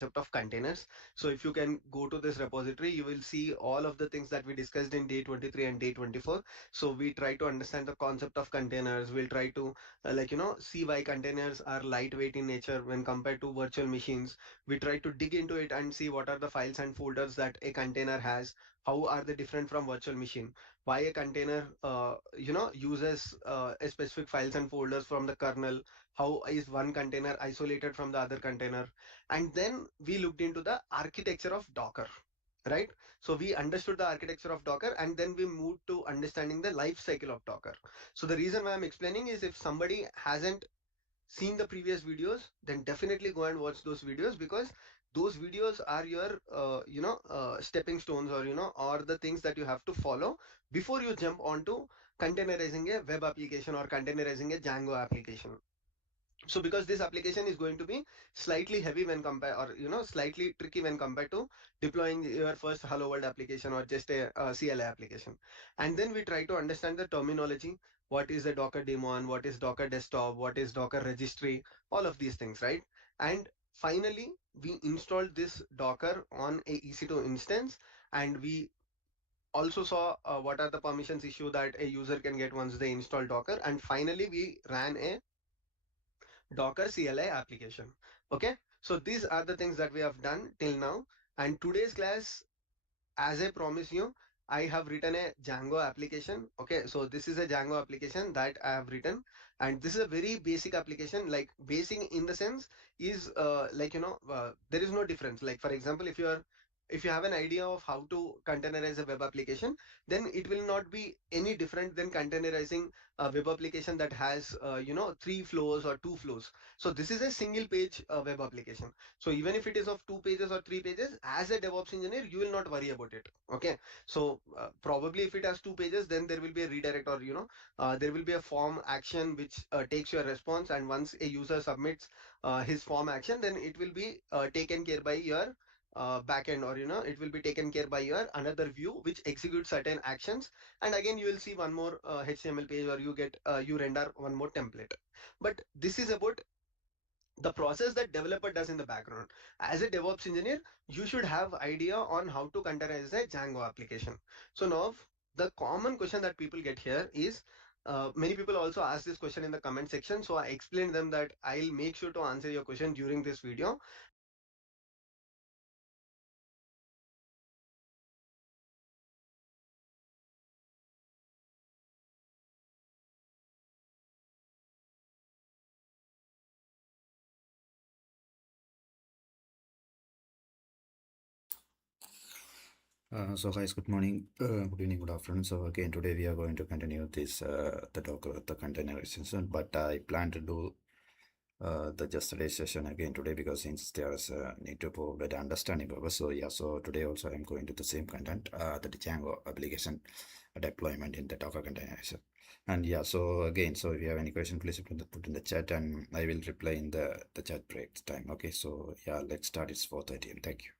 Concept of containers. So if you can go to this repository, you will see all of the things that we discussed in day 23 and day 24. So we try to understand the concept of containers. We'll try to see why containers are lightweight in nature when compared to virtual machines. We try to dig into it and see what are the files and folders that a container has. How are they different from virtual machine? Why a container uses a specific files and folders from the kernel? How is one container isolated from the other container? And then we looked into the architecture of Docker, right? So we understood the architecture of Docker, and then we moved to understanding the life cycle of Docker. So the reason why I'm explaining is, if somebody hasn't seen the previous videos, then definitely go and watch those videos, because those videos are your stepping stones, or or the things that you have to follow before you jump onto containerizing a web application or containerizing a Django application. So because this application is going to be slightly heavy when compared, or slightly tricky when compared to deploying your first hello world application or just a CLI application. And then we try to understand the terminology. What is a Docker daemon, what is Docker desktop, what is Docker registry, all of these things, right? And finally we installed this Docker on a EC2 instance, and we also saw what are the permissions issue that a user can get once they install Docker. And finally we ran a Docker CLI application. Okay, so these are the things that we have done till now. And today's class, as I promise you, I have written a Django application. Okay, so this is a Django application that I have written, and this is a very basic application. Like basic in the sense is there is no difference. Like for example, if you have an idea of how to containerize a web application, then it will not be any different than containerizing a web application that has three flows or two flows. So this is a single page web application. So even if it is of 2 pages or 3 pages, as a DevOps engineer, you will not worry about it. Okay. So probably if it has 2 pages, then there will be a redirect, or there will be a form action which takes your response. And once a user submits his form action, then it will be taken care by your backend, or it will be taken care by your another view which executes certain actions. And again you will see one more HTML page, or you render one more template. But this is about the process that developer does in the background. As a DevOps engineer, you should have idea on how to containerize a Django application. So now the common question that people get here is, many people also ask this question in the comment section. So I explained them that I'll make sure to answer your question during this video. So guys, good morning, good evening, good afternoon. So again, today we are going to continue this the Docker, the containerization, but I plan to do the just today's session again today, because since there's a need to provide understanding purpose. So yeah, so today also I'm going to the same content, the Django application deployment in the Docker containerization. And yeah, so again, so if you have any question, please put in the chat, and I will reply in the chat break time. Okay, so yeah, let's start. It's 4:30. Thank you.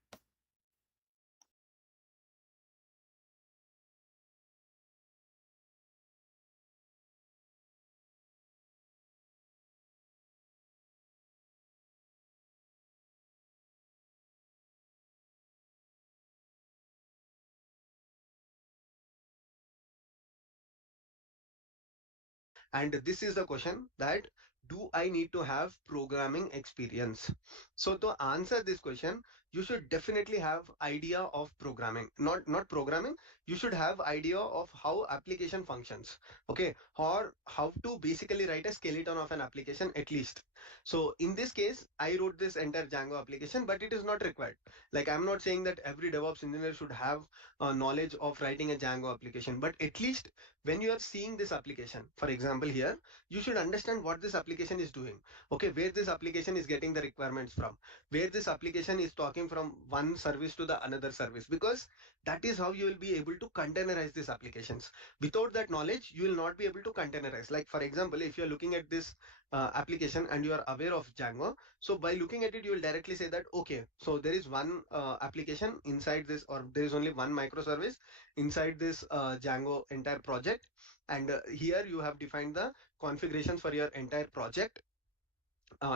And this is the question that, do I need to have programming experience? So to answer this question, you should definitely have idea of programming. Not programming, you should have idea of how application functions. Okay, or how to basically write a skeleton of an application at least. So in this case, I wrote this entire Django application, but it is not required. Like I'm not saying that every DevOps engineer should have knowledge of writing a Django application, but at least when you are seeing this application, for example here, you should understand what this application is doing. Okay, where this application is getting the requirements from, where this application is talking from one service to the another service, because that is how you will be able to containerize these applications. Without that knowledge, you will not be able to containerize. Like for example, if you are looking at this application and you are aware of Django, so by looking at it, you will directly say that, okay, so there is one application inside this, or there is only one microservice inside this Django entire project. And here you have defined the configurations for your entire project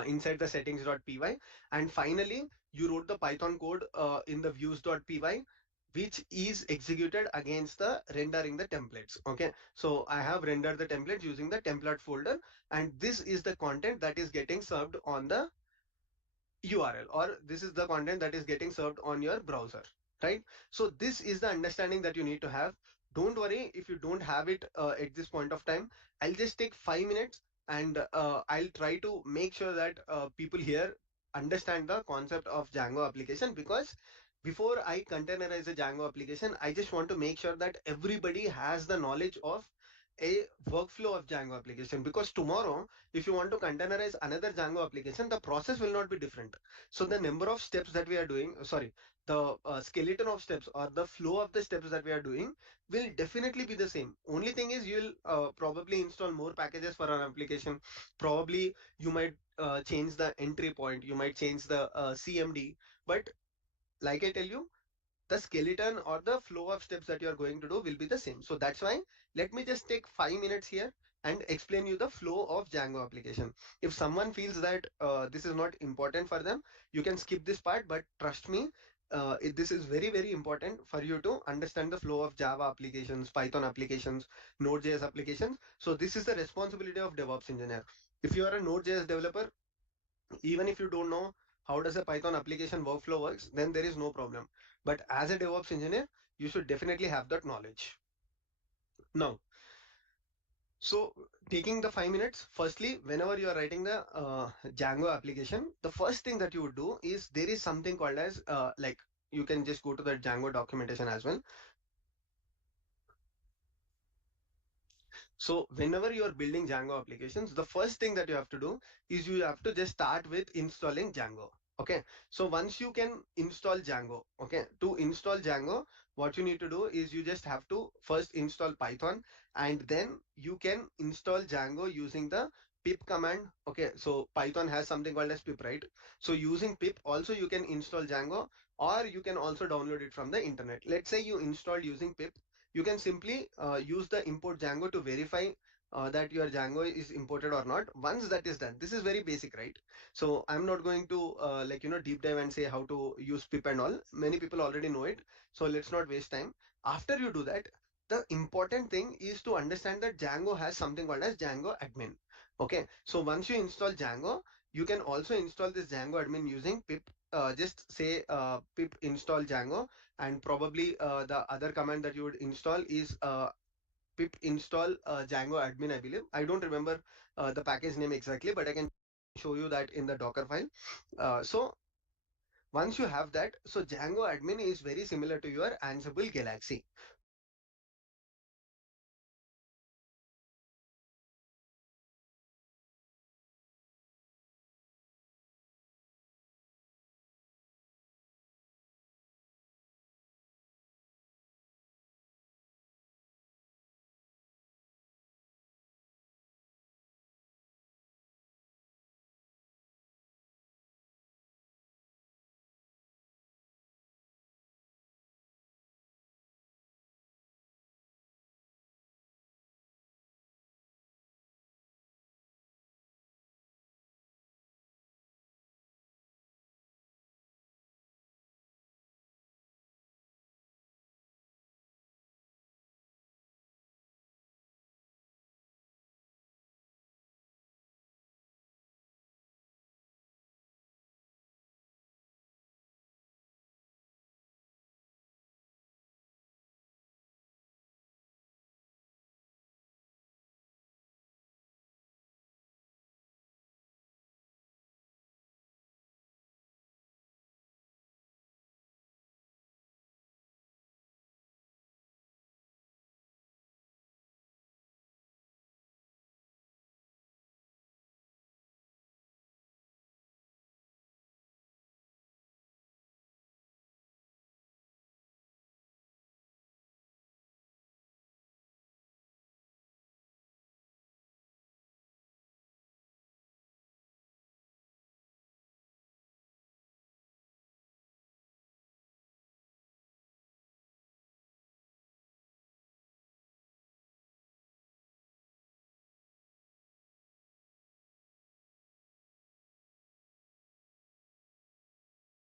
inside the settings.py. And finally, you wrote the Python code in the views.py, which is executed against the rendering the templates. Okay, so I have rendered the templates using the template folder, and this is the content that is getting served on the URL, or this is the content that is getting served on your browser, right? So this is the understanding that you need to have. Don't worry if you don't have it at this point of time. I'll just take 5 minutes, and I'll try to make sure that people here understand the concept of Django application, because before I containerize a Django application, I just want to make sure that everybody has the knowledge of a workflow of Django application, because tomorrow, if you want to containerize another Django application, the process will not be different. So the number of steps that we are doing, sorry, the skeleton of steps or the flow of the steps that we are doing will definitely be the same. Only thing is you'll probably install more packages for an application. Probably you might change the entry point, you might change the CMD, but like I tell you, the skeleton or the flow of steps that you are going to do will be the same. So that's why let me just take 5 minutes here and explain you the flow of Django application. If someone feels that this is not important for them, you can skip this part, but trust me, this is very, very important for you to understand the flow of Java applications, Python applications, Node.js applications. So this is the responsibility of DevOps engineer. If you are a Node.js developer, even if you don't know how does a Python application workflow works, then there is no problem. But as a DevOps engineer, you should definitely have that knowledge. Now, so taking the 5 minutes, firstly, whenever you are writing the Django application, the first thing that you would do is there is something called as like you can just go to the Django documentation as well. So whenever you are building Django applications, the first thing that you have to do is you have to just start with installing Django. Okay. So once you can install Django, okay, to install Django, what you need to do is you just have to first install Python, and then you can install Django using the pip command. Okay. So Python has something called as pip, right? So using pip also you can install Django, or you can also download it from the internet. Let's say you installed using pip, you can simply use the import Django to verify that your Django is imported or not. Once that is done, this is very basic, right? So I'm not going to deep dive and say how to use pip and all. Many people already know it. So let's not waste time. After you do that, the important thing is to understand that Django has something called as Django admin. Okay. So once you install Django, you can also install this Django admin using pip. Just say pip install Django, and probably the other command that you would install is pip install Django admin, I believe. I don't remember the package name exactly, but I can show you that in the Docker file. So once you have that, so Django admin is very similar to your Ansible Galaxy.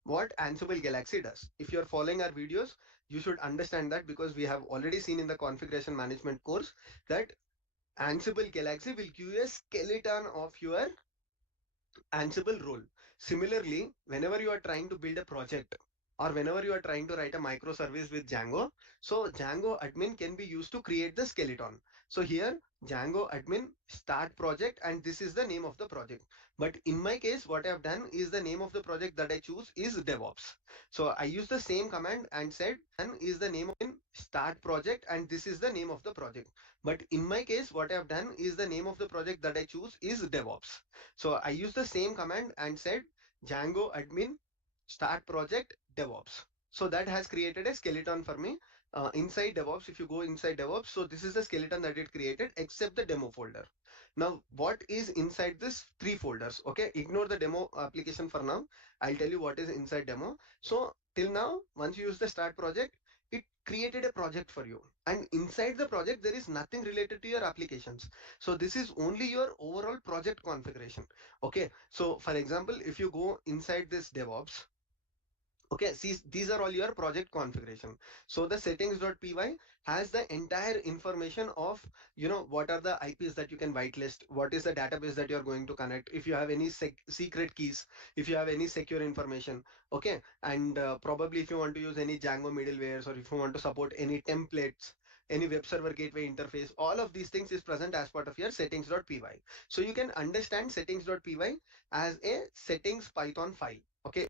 What Ansible Galaxy does. If you're following our videos, you should understand that, because we have already seen in the configuration management course that Ansible Galaxy will give you a skeleton of your Ansible role. Similarly, whenever you are trying to build a project, or whenever you are trying to write a microservice with Django, so Django admin can be used to create the skeleton. So here Django admin start project, and this is the name of the project. But in my case, what I have done is the name of the project that I choose is DevOps. So I use the same command and said is the name of start project, and this is the name of the project. But in my case, what I have done is the name of the project that I choose is DevOps. So I use the same command and said Django admin start project DevOps. So that has created a skeleton for me inside DevOps. If you go inside DevOps, so this is the skeleton that it created except the demo folder. Now, what is inside this three folders? Okay, ignore the demo application for now. I'll tell you what is inside demo. So till now, once you use the start project, it created a project for you. And inside the project, there is nothing related to your applications. So this is only your overall project configuration. Okay, so for example, if you go inside this DevOps, okay, see, these are all your project configuration. So the settings.py has the entire information of, what are the IPs that you can whitelist, what is the database that you're going to connect, if you have any secret keys, if you have any secure information, okay, and probably if you want to use any Django middlewares, or if you want to support any templates, any web server gateway interface, all of these things is present as part of your settings.py. So you can understand settings.py as a settings Python file. Okay,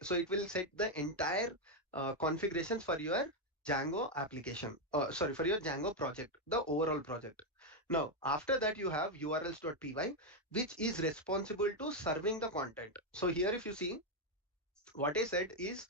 so it will set the entire configurations for your Django application. Sorry, for your Django project, the overall project. Now, after that, you have urls.py, which is responsible to serving the content. So here, if you see, what I said is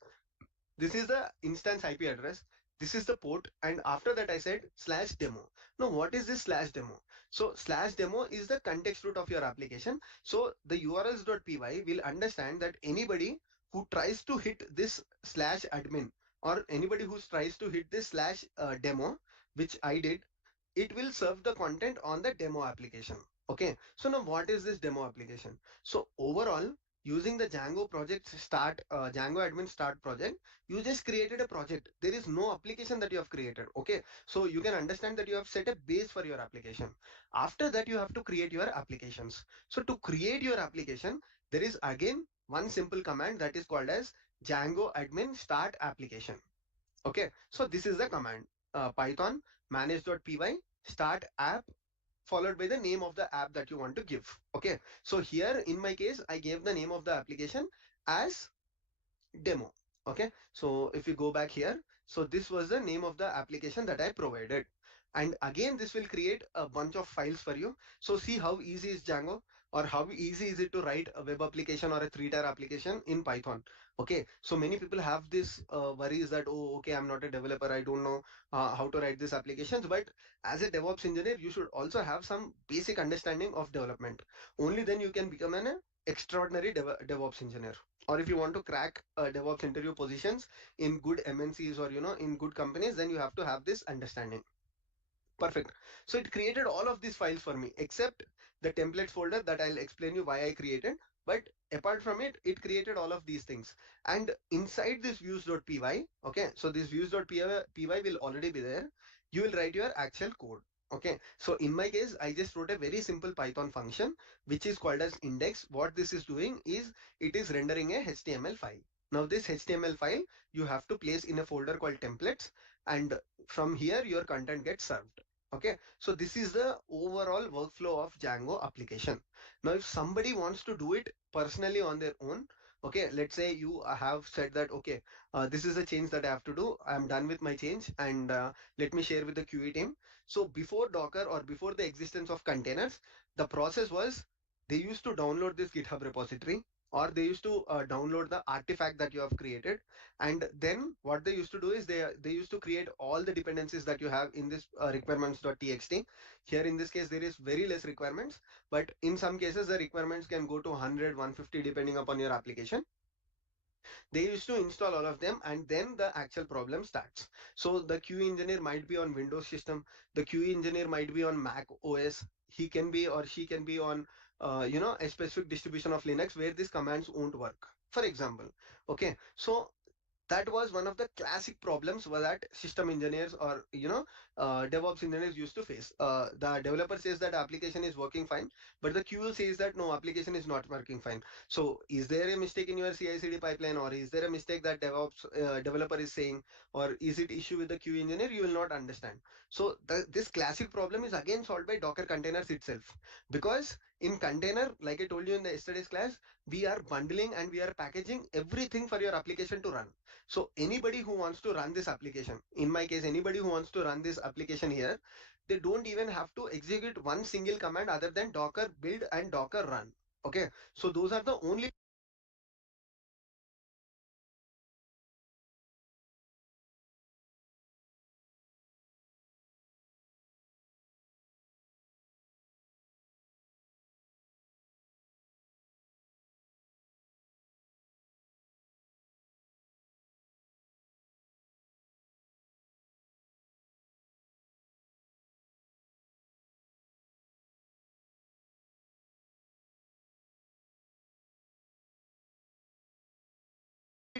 this is the instance IP address. This is the port. And after that, I said slash demo. Now, what is this slash demo? So slash demo is the context root of your application. So the urls.py will understand that anybody who tries to hit this slash admin, or anybody who tries to hit this slash demo, which I did, it will serve the content on the demo application. Okay. So now what is this demo application? So overall, using the Django project start, Django admin start project, you just created a project. There is no application that you have created. Okay. So you can understand that you have set a base for your application. After that, you have to create your applications. So to create your application, there is again one simple command that is called as Django admin start application. Okay, so this is the command Python manage.py start app followed by the name of the app that you want to give. Okay, so here in my case, I gave the name of the application as demo. Okay, so if you go back here, so this was the name of the application that I provided. And again, this will create a bunch of files for you. So see how easy is Django. or how easy is it to write a web application or a three-tier application in Python. Okay, so many people have this worries that, oh, okay, I'm not a developer, I don't know how to write these applications. But as a DevOps engineer, you should also have some basic understanding of development. Only then you can become an extraordinary DevOps engineer. Or if you want to crack DevOps interview positions in good MNCs, or in good companies, then you have to have this understanding. Perfect. So it created all of these files for me, except the templates folder that I'll explain you why I created. But apart from it, it created all of these things. And inside this views.py, okay, so this views.py will already be there. You will write your actual code. Okay, so in my case, I just wrote a very simple Python function, which is called as index. What this is doing is it is rendering a HTML file. Now this HTML file, you have to place in a folder called templates, and from here your content gets served. Okay, so this is the overall workflow of Django application. Now if somebody wants to do it personally on their own, okay, let's say you have said that, okay, this is a change that I have to do, I am done with my change, and let me share with the QA team. So before Docker, or before the existence of containers, the process was they used to download this GitHub repository, or they used to download the artifact that you have created, and then what they used to do is they used to create all the dependencies that you have in this requirements.txt. Here in this case there is very less requirements, but in some cases the requirements can go to 100, 150 depending upon your application. They used to install all of them, and then the actual problem starts. So the QE engineer might be on Windows system, the QE engineer might be on Mac OS, he can be or she can be on a specific distribution of Linux where these commands won't work, for example. Okay, so that was one of the classic problems that system engineers, or DevOps engineers used to face. The developer says that application is working fine, but the QA says that no, application is not working fine. So is there a mistake in your CI/CD pipeline, or is there a mistake that DevOps developer is saying, or is it issue with the QA engineer? You will not understand. So this classic problem is again solved by Docker containers itself, because in container, like I told you in the yesterday's class, we are bundling and we are packaging everything for your application to run. So anybody who wants to run this application, in my case, anybody who wants to run this application here, they don't even have to execute one single command other than docker build and docker run. Okay, so those are the only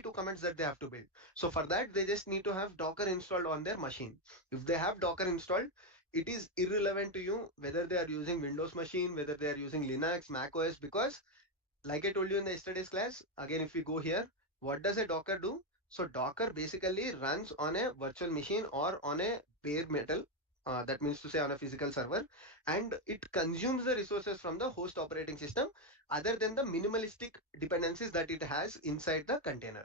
two commands that they have to build. So for that, they just need to have Docker installed on their machine. If they have Docker installed, it is irrelevant to you whether they are using Windows machine, whether they are using Linux, Mac OS, because like I told you in the yesterday's class, again, if we go here, what does a Docker do? So Docker basically runs on a virtual machine or on a bare metal. That means to say on a physical server, and it consumes the resources from the host operating system other than the minimalistic dependencies that it has inside the container.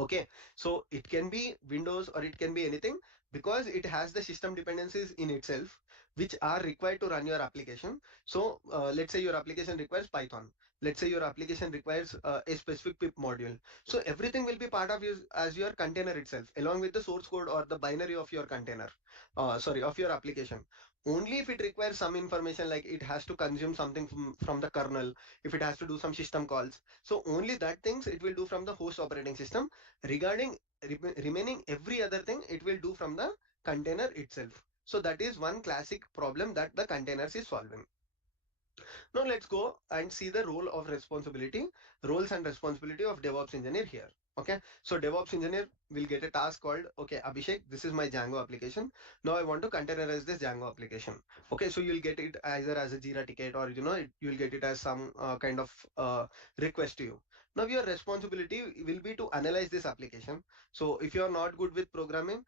Okay, so it can be Windows or it can be anything, because it has the system dependencies in itself which are required to run your application. So let's say your application requires Python. Let's say your application requires a specific pip module. So everything will be part of your container itself, along with the source code or the binary of your container. Sorry, of your application. Only if it requires some information, like it has to consume something from the kernel, if it has to do some system calls. So only that things it will do from the host operating system. Regarding remaining every other thing, it will do from the container itself. So that is one classic problem that the containers is solving. Now let's go and see the roles and responsibility of DevOps engineer here. Okay, so DevOps engineer will get a task called, okay, Abhishek, this is my Django application. Now I want to containerize this Django application. Okay, so you'll get it either as a Jira ticket, or you'll get it as some kind of request to you. Now your responsibility will be to analyze this application. So if you are not good with programming,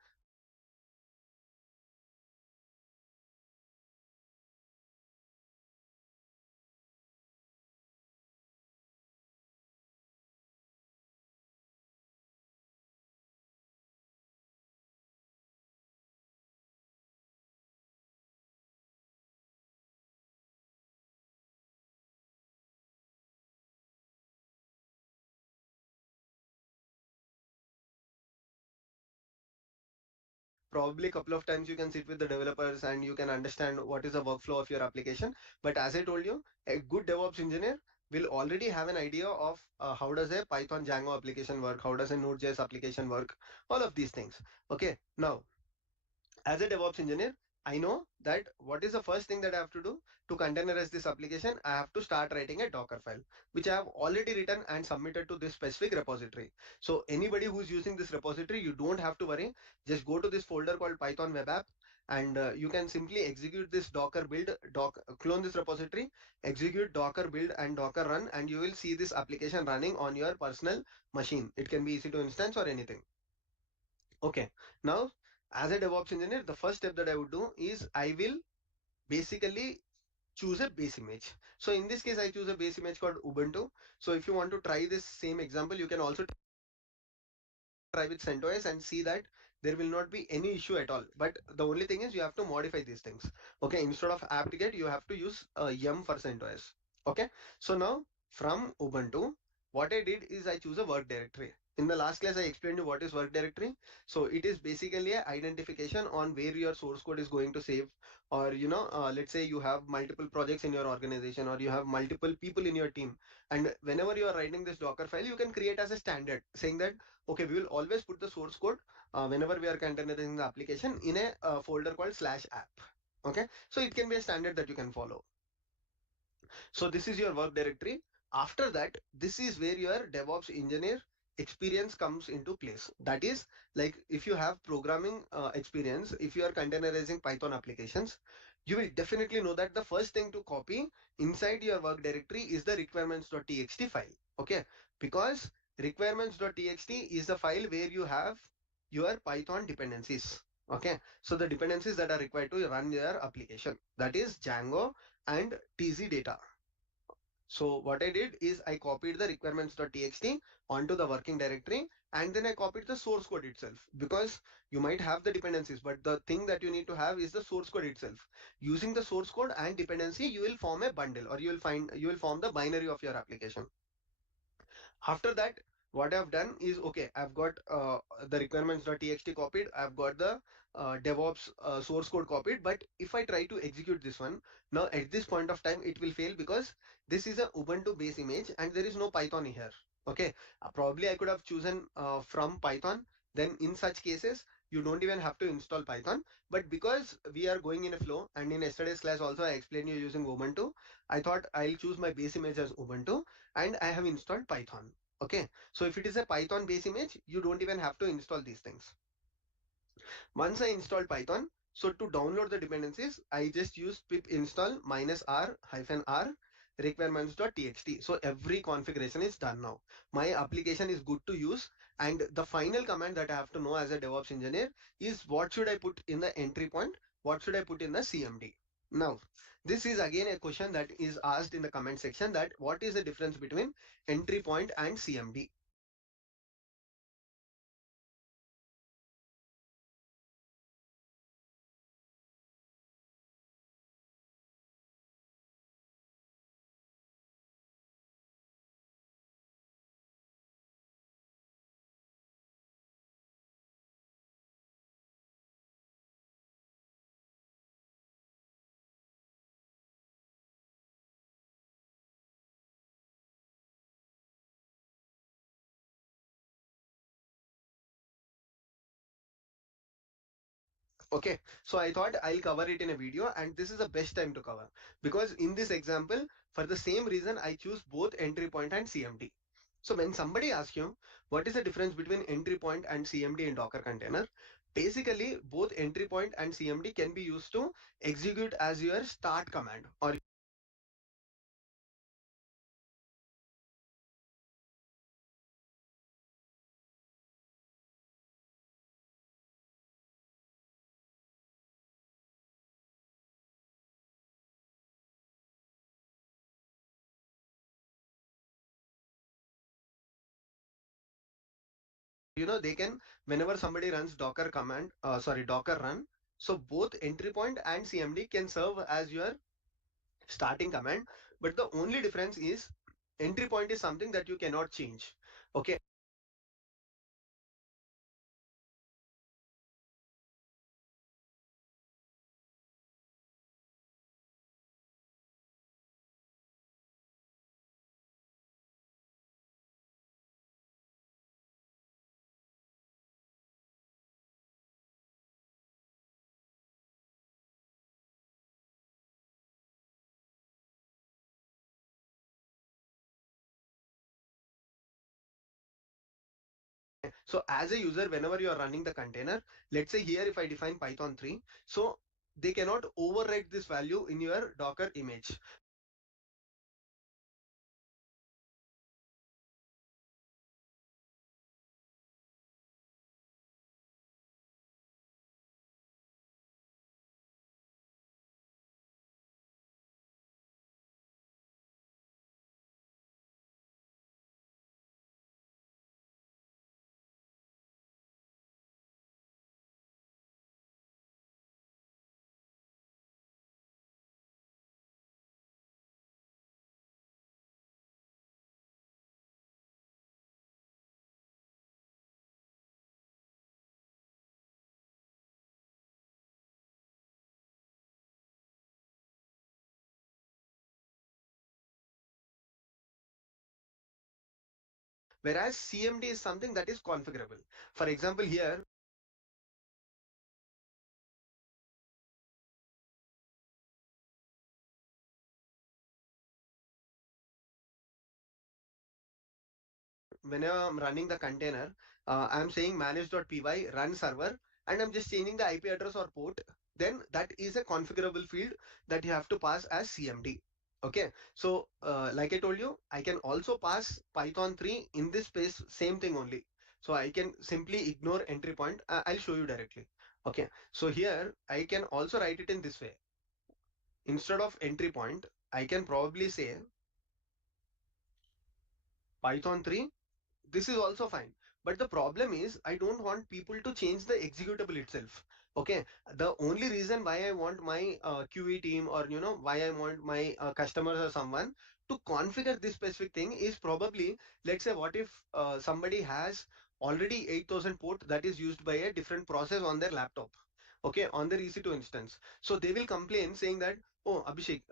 probably a couple of times you can sit with the developers and you can understand what is the workflow of your application. But as I told you, a good DevOps engineer will already have an idea of how does a Python Django application work, how does a Node.js application work, all of these things. Okay, now as a DevOps engineer, I know that what is the first thing that I have to do to containerize this application. I have to start writing a Docker file, which I have already written and submitted to this specific repository. So anybody who's using this repository, you don't have to worry. Just go to this folder called Python web app, and you can simply execute this Docker build, clone this repository, execute Docker build and Docker run, and you will see this application running on your personal machine. It can be easy to instance or anything. Okay, now as a DevOps engineer, the first step that I would do is I will basically choose a base image. So in this case, I choose a base image called Ubuntu. So if you want to try this same example, you can also try with CentOS and see that there will not be any issue at all. But the only thing is you have to modify these things. Okay, instead of apt-get, you have to use yum for CentOS. Okay, so now from Ubuntu, what I did is I choose a work directory. In the last class, I explained you what is work directory. So it is basically a identification on where your source code is going to save, or let's say you have multiple projects in your organization, or you have multiple people in your team, and whenever you are writing this Docker file, you can create as a standard, saying that okay, we will always put the source code whenever we are containerizing the application in a folder called slash app. Okay, so it can be a standard that you can follow. So this is your work directory. After that, this is where your DevOps engineer experience comes into place. That is, like, if you have programming experience, if you are containerizing Python applications, you will definitely know that the first thing to copy inside your work directory is the requirements.txt file. Okay, because requirements.txt is the file where you have your Python dependencies. Okay, so the dependencies that are required to run your application, that is Django and tz data. So what I did is I copied the requirements.txt onto the working directory, and then I copied the source code itself, because you might have the dependencies, but the thing that you need to have is the source code itself. Using the source code and dependency, you will form a bundle, or you will form the binary of your application. After that, what I've done is, okay, I've got the requirements.txt copied, I've got the DevOps source code copied, but if I try to execute this one, now at this point of time, it will fail because this is a Ubuntu base image and there is no Python here. Okay, probably I could have chosen from Python. Then in such cases, you don't even have to install Python. But because we are going in a flow, and in yesterday's class also I explained you using Ubuntu, I thought I'll choose my base image as Ubuntu, and I have installed Python. Okay, so if it is a Python base image, you don't even have to install these things. Once I installed Python, so to download the dependencies, I just use pip install -r-r requirements.txt. So every configuration is done now. My application is good to use. And the final command that I have to know as a DevOps engineer is what should I put in the entry point? What should I put in the CMD? Now, this is again a question that is asked in the comment section, that what is the difference between entry point and CMD? Okay, so I thought I'll cover it in a video, and this is the best time to cover, because in this example, for the same reason, I choose both entry point and CMD. So when somebody asks you what is the difference between entry point and CMD in Docker container, basically both entry point and CMD can be used to execute as your start command, or they can, whenever somebody runs Docker command, Docker run. So both entry point and CMD can serve as your starting command, but the only difference is entry point is something that you cannot change. Okay, So as a user, whenever you are running the container, let's say here if I define Python 3, so they cannot overwrite this value in your Docker image. Whereas CMD is something that is configurable. For example, here whenever I'm running the container, I'm saying manage.py run server, and I'm just changing the IP address or port, then that is a configurable field that you have to pass as CMD. Okay, so like I told you, I can also pass Python 3 in this space, same thing only. So I can simply ignore entry point. I'll show you directly. Okay, so here I can also write it in this way. Instead of entry point, I can probably say Python 3. This is also fine, but the problem is I don't want people to change the executable itself. Okay, the only reason why I want my QE team, or why I want my customers or someone to configure this specific thing is probably, let's say, what if somebody has already 8000 port that is used by a different process on their laptop, okay, on their EC2 instance. So they will complain saying that, oh Abhishek,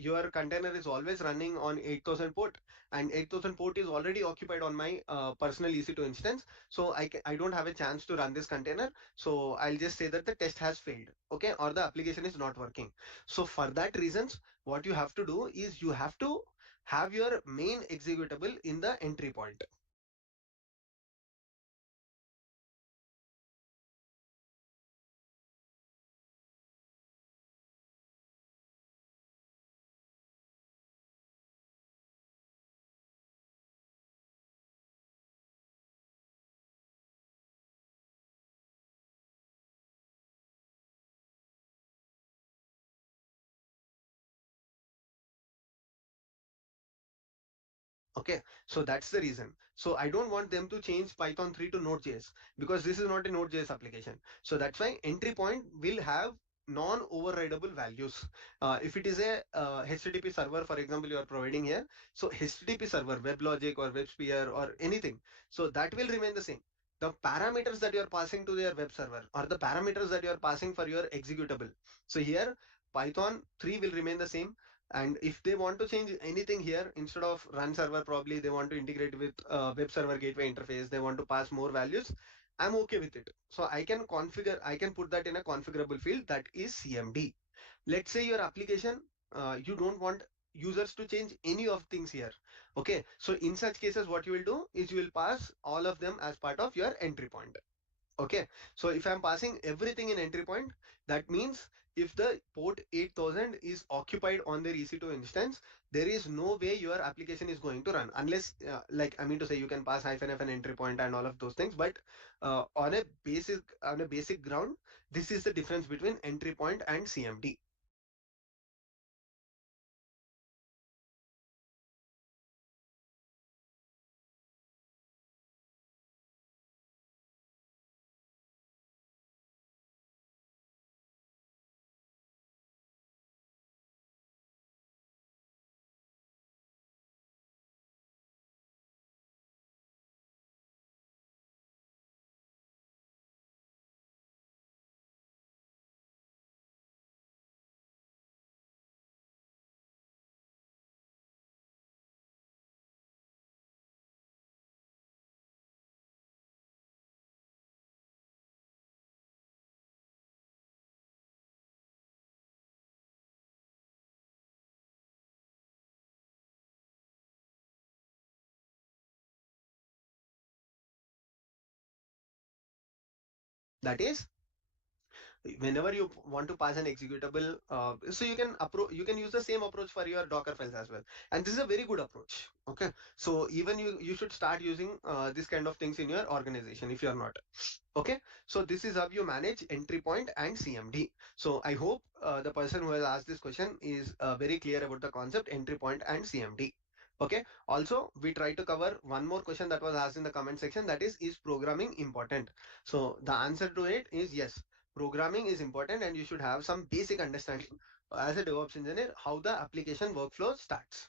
your container is always running on 8000 port, and 8000 port is already occupied on my personal EC2 instance. So I don't have a chance to run this container. So I'll just say that the test has failed, okay, or the application is not working. So for that reasons, what you have to do is you have to have your main executable in the entry point. Okay, so that's the reason. So I don't want them to change Python 3 to Node.js, because this is not a Node.js application. So that's why entry point will have non-overridable values. If it is a HTTP server, for example, you are providing here, so HTTP server, WebLogic or WebSphere or anything, so that will remain the same. The parameters that you are passing to your web server, or the parameters that you are passing for your executable. So here Python 3 will remain the same, and if they want to change anything here, instead of run server, probably they want to integrate with web server gateway interface, they want to pass more values, I'm okay with it. So I can put that in a configurable field, that is CMD. Let's say your application, you don't want users to change any of things here. Okay, so in such cases what you will do is you will pass all of them as part of your entry point. Okay, so if I'm passing everything in entry point, that means if the port 8000 is occupied on their EC2 instance, there is no way your application is going to run unless, like I mean to say, you can pass hyphen f an entry point and all of those things. But on a basic ground, this is the difference between entry point and CMD. That is, whenever you want to pass an executable, so you can use the same approach for your Docker files as well, and this is a very good approach. Okay, so even you should start using this kind of things in your organization if you are not. Okay, so this is how you manage entry point and CMD. So I hope the person who has asked this question is very clear about the concept entry point and CMD. Okay, also we try to cover one more question that was asked in the comment section, that is programming important? So the answer to it is yes, programming is important and you should have some basic understanding as a DevOps engineer how the application workflow starts.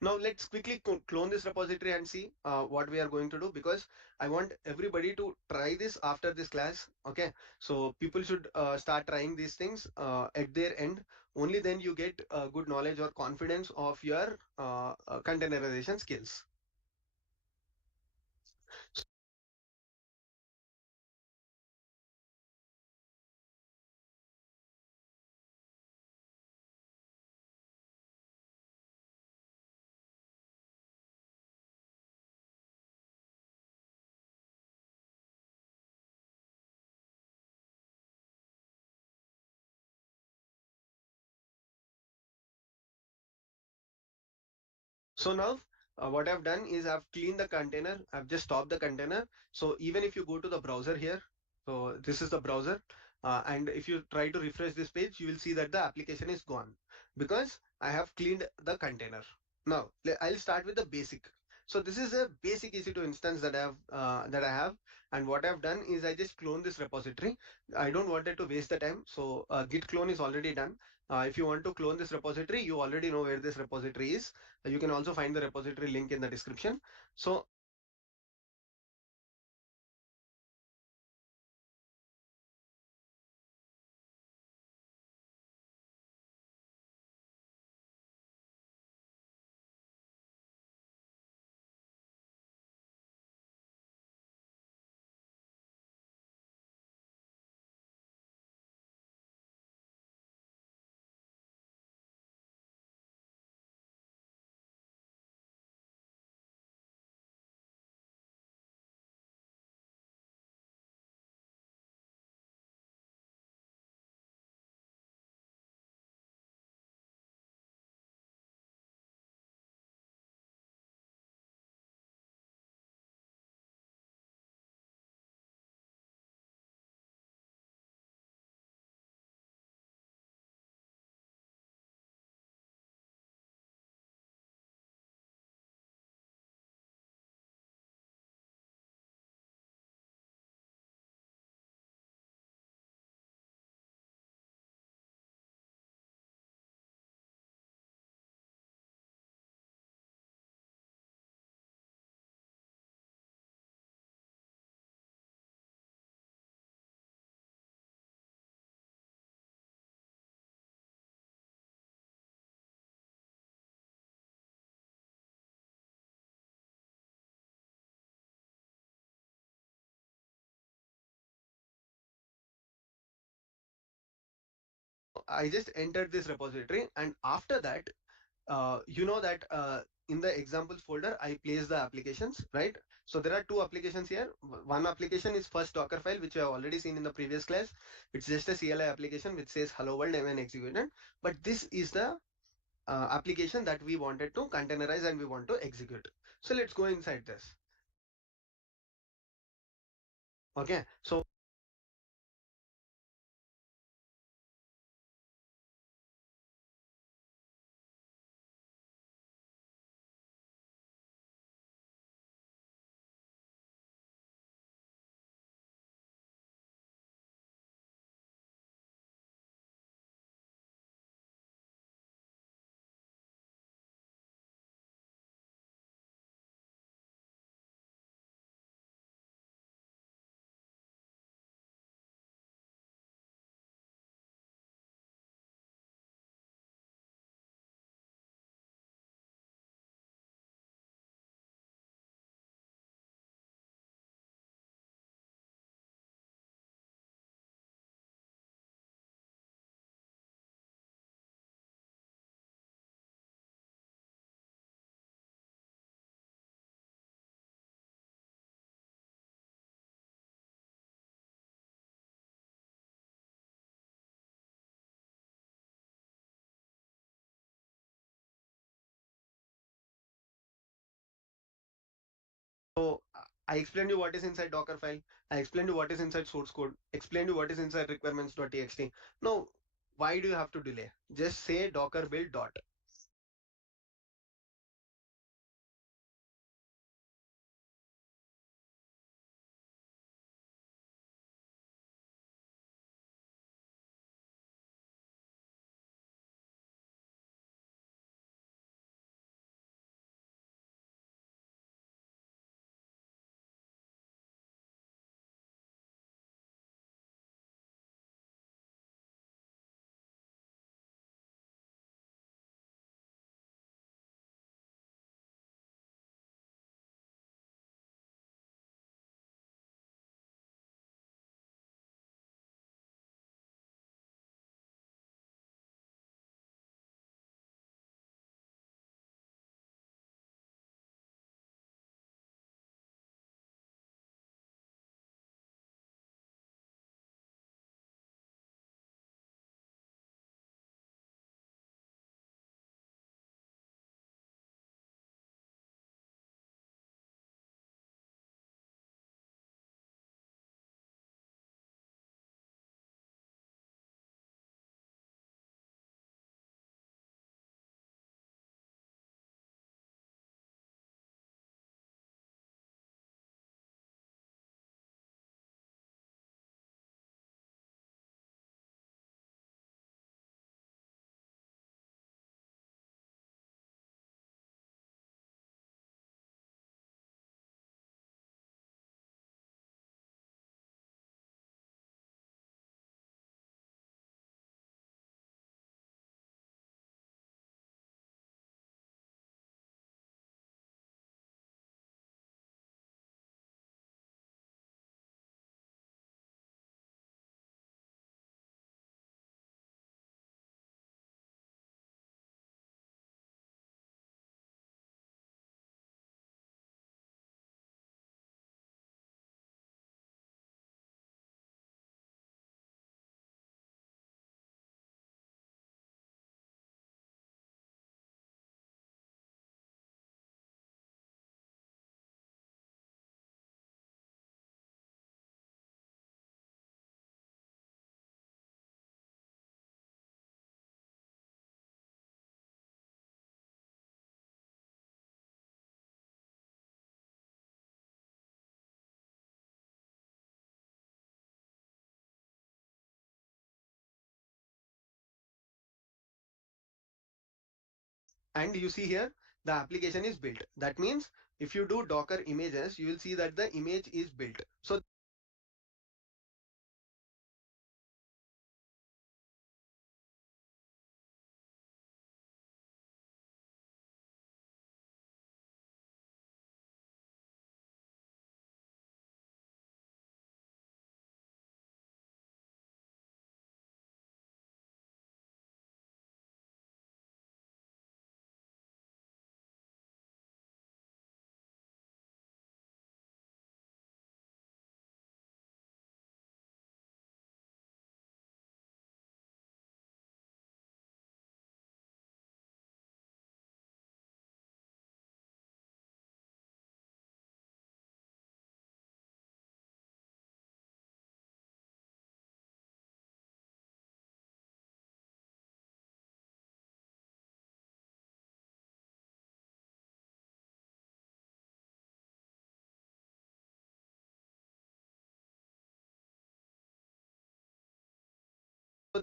Now let's quickly clone this repository and see what we are going to do, because I want everybody to try this after this class. Okay, so people should start trying these things at their end. Only then you get good knowledge or confidence of your containerization skills. So now what I've done is I've cleaned the container. I've just stopped the container. So even if you go to the browser here, so this is the browser. And if you try to refresh this page, you will see that the application is gone because I have cleaned the container. Now I'll start with the basic. So this is a basic EC2 instance that I have, and what I've done is I just clone this repository. I don't want it to waste the time, so git clone is already done. If you want to clone this repository, you already know where this repository is. You can also find the repository link in the description. So I just entered this repository, and after that, you know that in the examples folder, I place the applications, right? So there are two applications here. One application is first Docker file, which you have already seen in the previous class. It's just a CLI application which says hello world and when executed. But this is the application that we wanted to containerize and we want to execute. So let's go inside this. Okay, so I explained you what is inside Docker file. I explained you what is inside source code. Explained you what is inside requirements.txt. Now, why do you have to delay? Just say Docker build dot. And you see here, the application is built. That means if you do Docker images, you will see that the image is built. So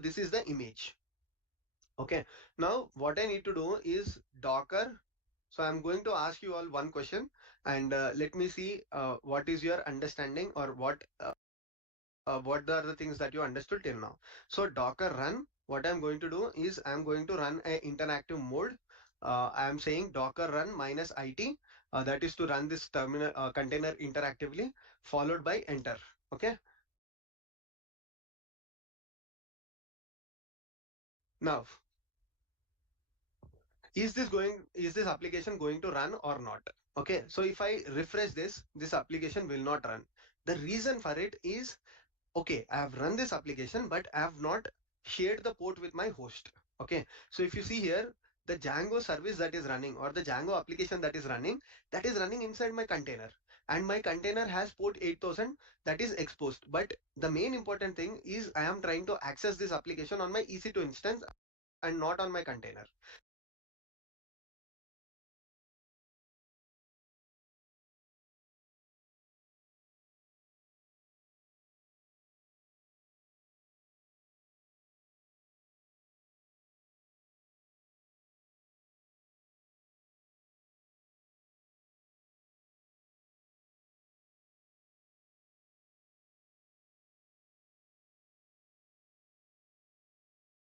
this is the image. Okay. Now what I need to do is Docker. So I'm going to ask you all one question, and let me see what is your understanding, or what are the things that you understood till now. So Docker run, what I'm going to do is I'm going to run a interactive mode. I am saying Docker run minus IT, that is to run this terminal container interactively, followed by enter. Okay. Now, is this application going to run or not? Okay. So if I refresh this application will not run. The reason for it is, okay, I have run this application, but I have not shared the port with my host. Okay, so if you see here, the Django service that is running, or the Django application that is running inside my container. and my container has port 8000 that is exposed. But the main important thing is I am trying to access this application on my EC2 instance and not on my container. So this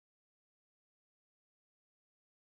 is the main difference between containers and MLOps.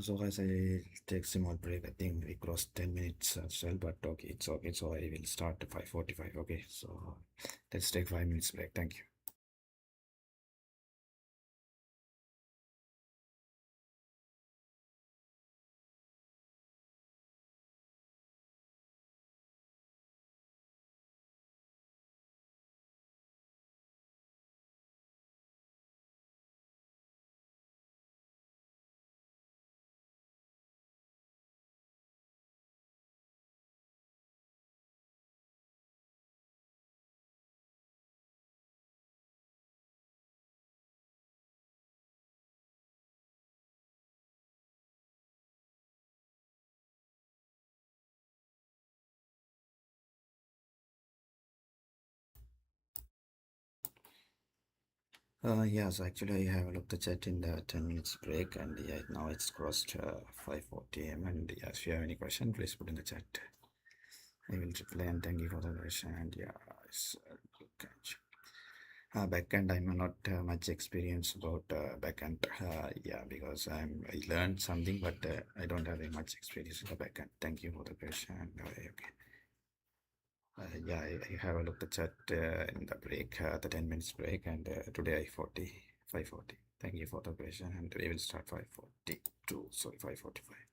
So guys, I take small break. I think we crossed 10 minutes as well, but okay, it's okay. So I will start at 5:45. Okay, so let's take 5 minutes break. Thank you. Yes, actually, I have a look the chat in the 10 minutes break, and yeah, now it's crossed 5:40 am. And yeah, if you have any question, please put in the chat. I will reply and thank you for the question. And yeah, it's look at backend. I'm not much experience about backend. Yeah, because I learned something, but I don't have a much experience in the backend. Thank you for the question. Okay. Yeah, I have a look at the chat in the break, the 10 minutes break, and today 5:40. Thank you for the question, and we will start 5:42. Sorry, 5:45.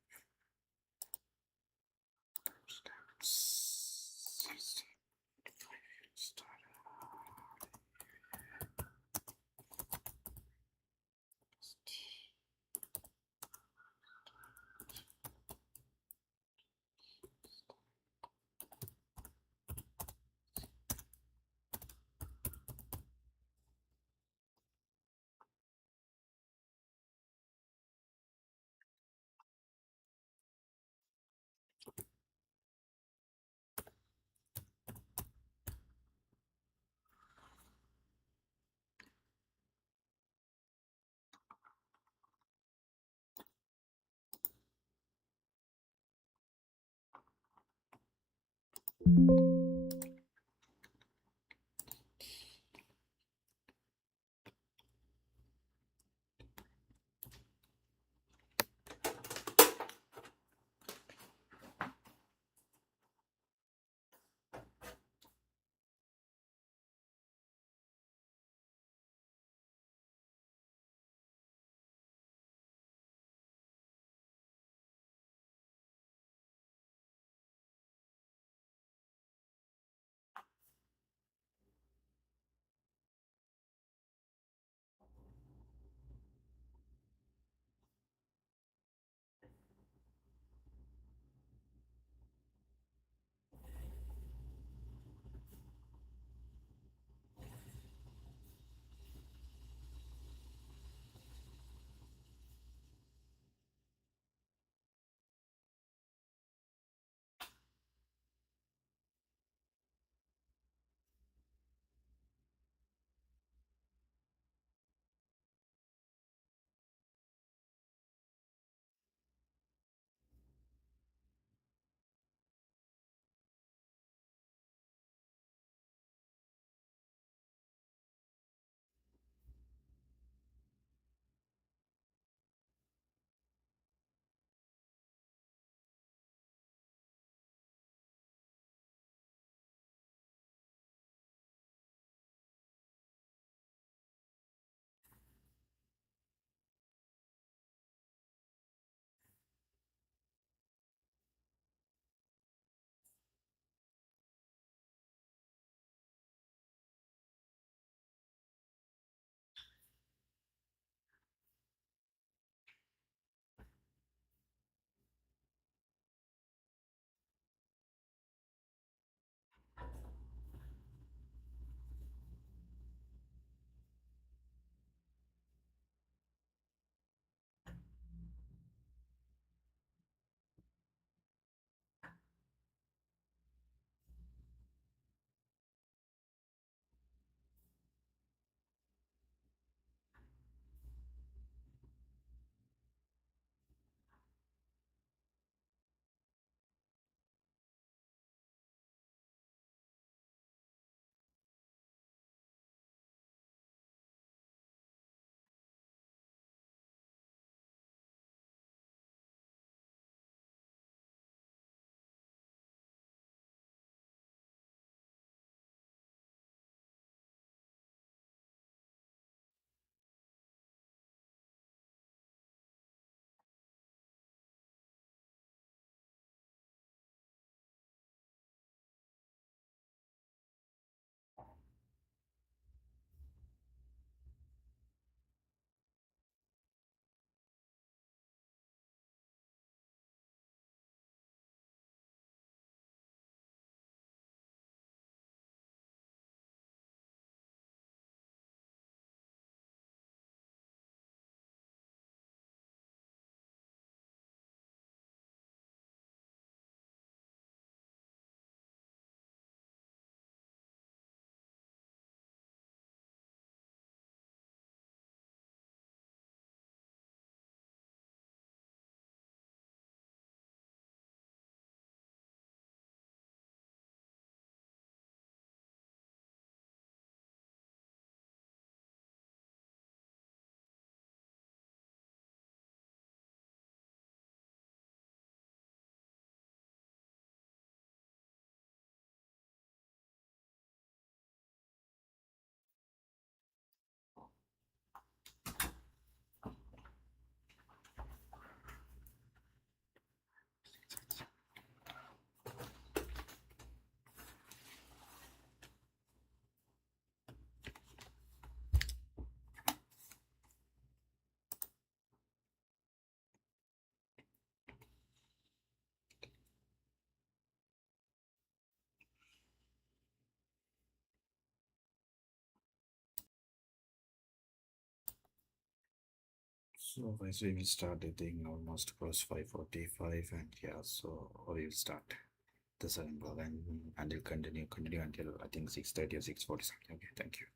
So guys, we will start the thing almost close 5:45, and yeah, so we will start the second block and we'll continue until I think 6:30 or 6:40 something. Okay, thank you.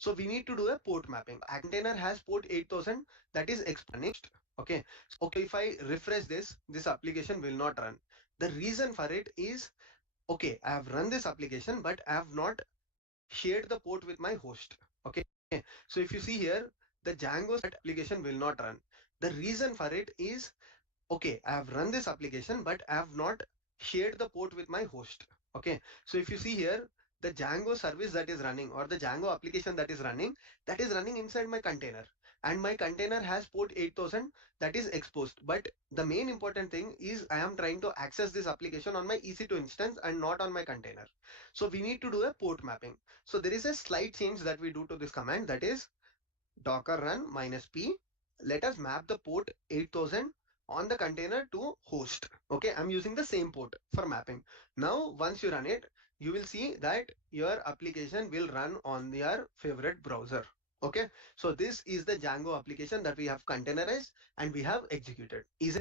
So we need to do a port mapping. Container has port 8000 that is managed. Okay. Okay. If I refresh this application will not run. The reason for it is, okay, I have run this application, but I have not shared the port with my host. Okay. So if you see here, the Django application will not run. The reason for it is, okay, I have run this application, but I have not shared the port with my host. Okay. So if you see here, the Django service that is running or the Django application that is running inside my container. And my container has port 8000 that is exposed. But the main important thing is I am trying to access this application on my EC2 instance and not on my container. So we need to do a port mapping. So there is a slight change that we do to this command, that is docker run -p. Let us map the port 8000 on the container to host. Okay, I'm using the same port for mapping. Now, once you run it, you will see that your application will run on your favorite browser. Okay, so this is the Django application that we have containerized and we have executed. Is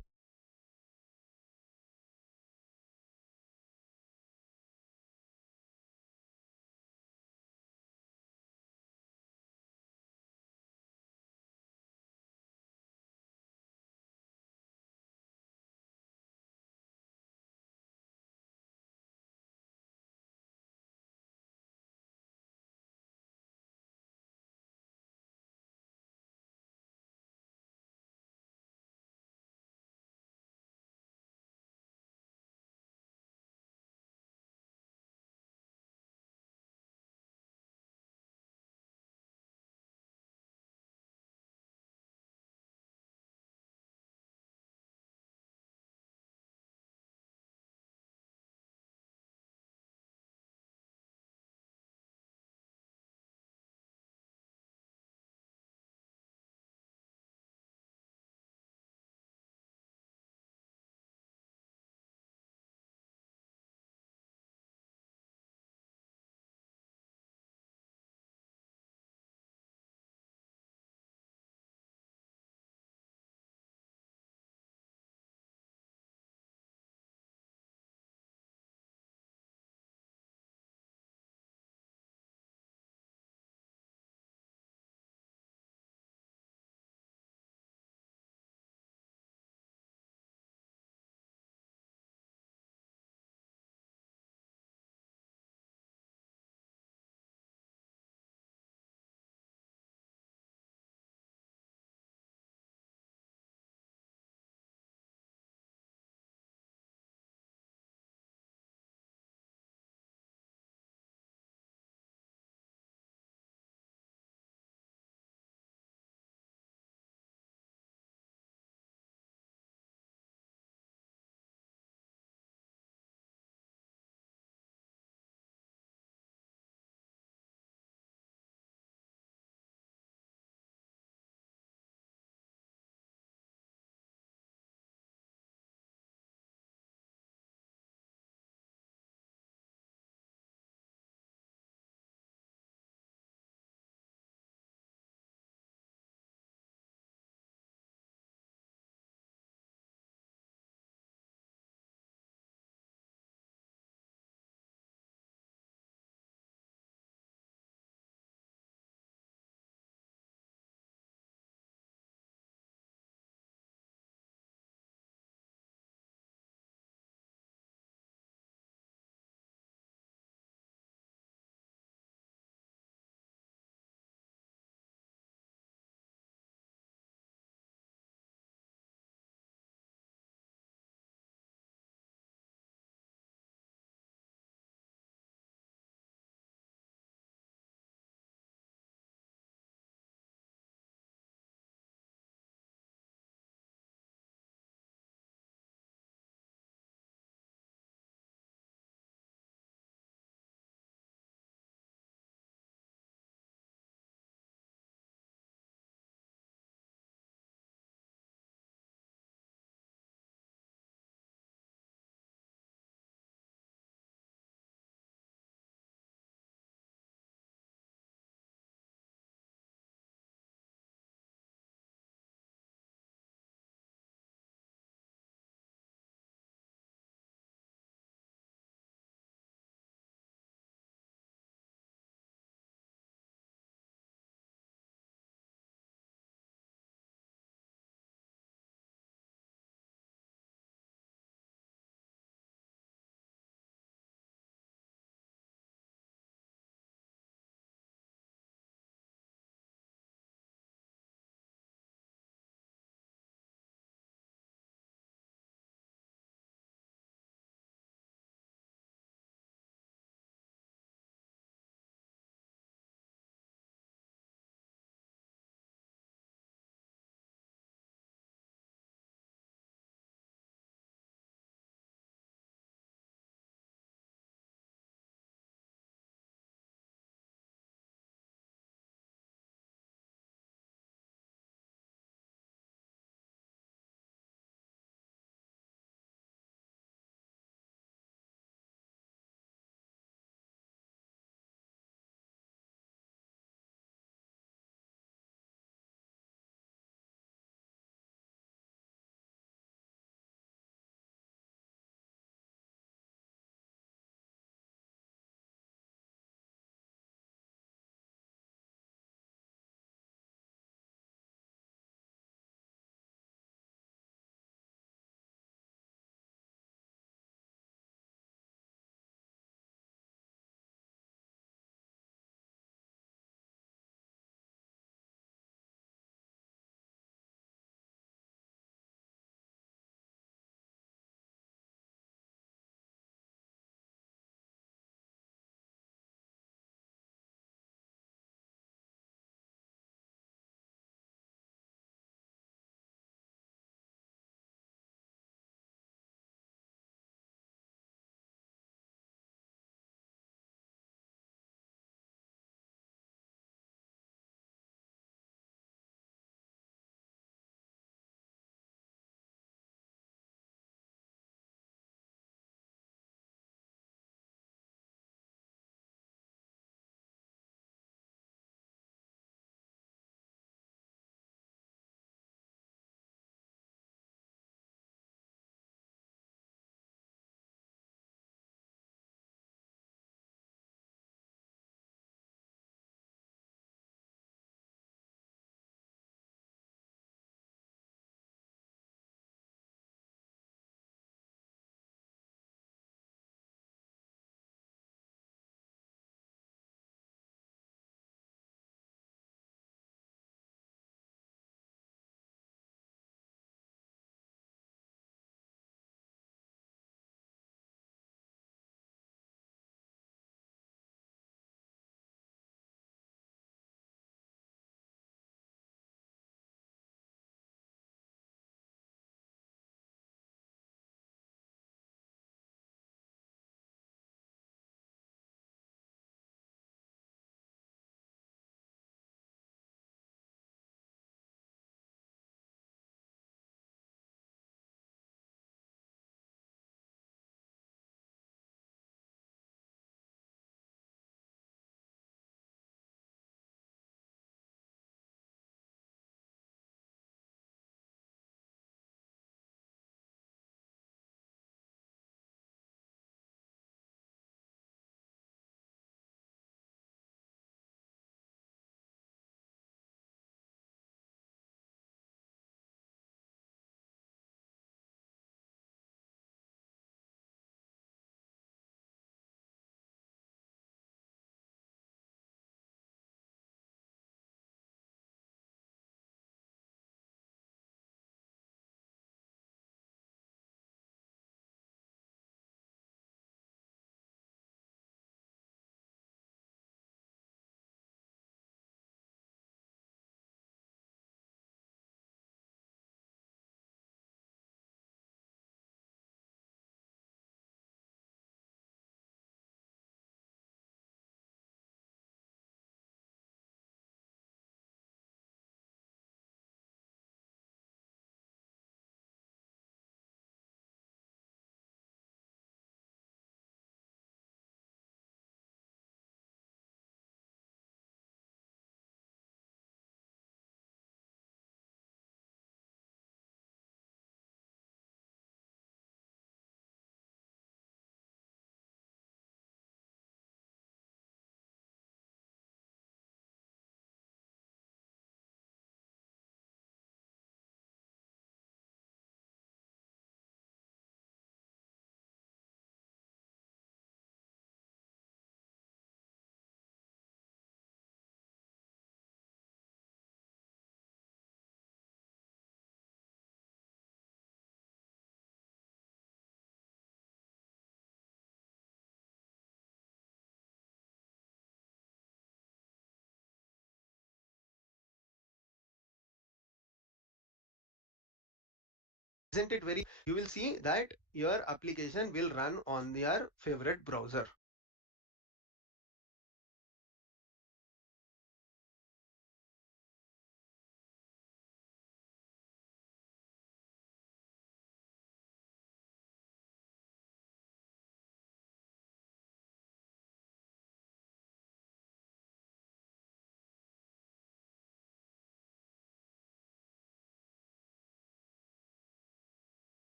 isn't it very, you will see that your application will run on your favorite browser.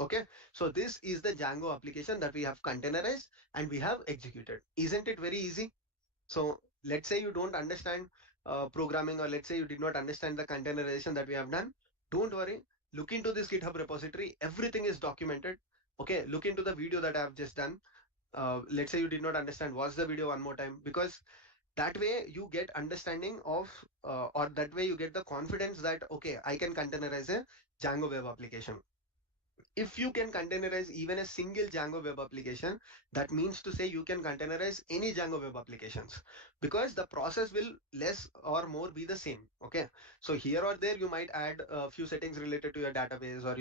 Okay, so this is the Django application that we have containerized and we have executed. Isn't it very easy? So let's say you don't understand programming, or let's say you did not understand the containerization that we have done. Don't worry. Look into this GitHub repository. Everything is documented. Okay, look into the video that I have just done. Let's say you did not understand, watch the video one more time, because that way you get understanding of, or that way you get the confidence that, okay, I can containerize a Django web application. If you can containerize even a single Django web application, that means to say you can containerize any Django web applications, because the process will less or more be the same. Okay. So here or there, you might add a few settings related to your database, or,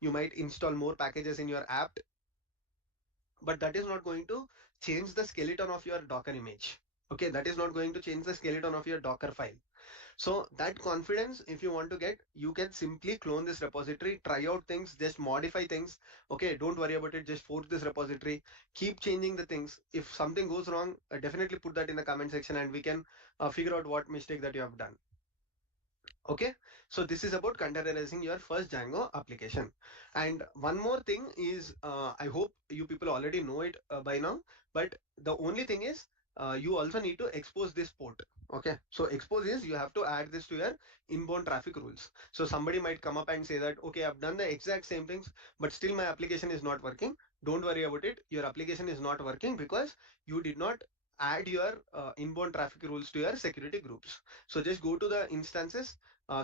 you might install more packages in your app, but that is not going to change the skeleton of your Docker image. Okay. That is not going to change the skeleton of your Docker file. So that confidence, if you want to get, you can simply clone this repository, try out things, just modify things. Okay, don't worry about it. Just force this repository, keep changing the things. If something goes wrong, definitely put that in the comment section and we can figure out what mistake that you have done. Okay, so this is about containerizing your first Django application. And one more thing is, I hope you people already know it by now, but the only thing is, you also need to expose this port. Okay, so expose is you have to add this to your inbound traffic rules. So somebody might come up and say that, okay, I've done the exact same things, but still my application is not working. Don't worry about it. Your application is not working because you did not add your inbound traffic rules to your security groups. So just go to the instances,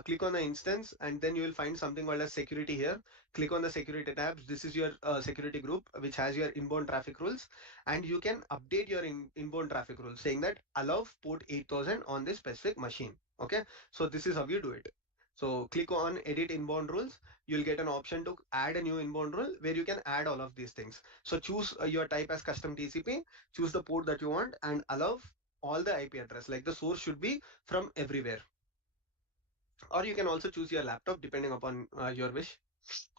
click on the instance, and then you will find something called as security here. Click on the security tabs. This is your security group which has your inbound traffic rules, and you can update your inbound traffic rules saying that allow port 8000 on this specific machine. Okay, so this is how you do it. So click on edit inbound rules. You'll get an option to add a new inbound rule where you can add all of these things. So choose your type as custom TCP, choose the port that you want, and allow all the IP address, like the source should be from everywhere, or you can also choose your laptop depending upon your wish.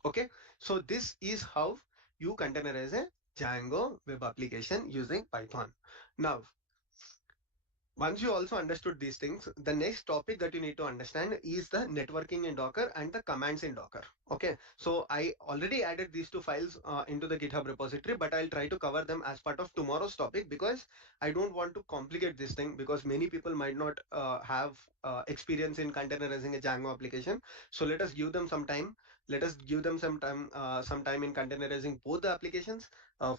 Okay, so this is how you containerize a Django web application using Python. Now Once you also understood these things, the next topic that you need to understand is the networking in Docker and the commands in Docker. Okay, so I already added these two files into the GitHub repository, but I'll try to cover them as part of tomorrow's topic because I don't want to complicate this thing because many people might not have experience in containerizing a Django application. So let us give them some time. Let us give them some time in containerizing both the applications,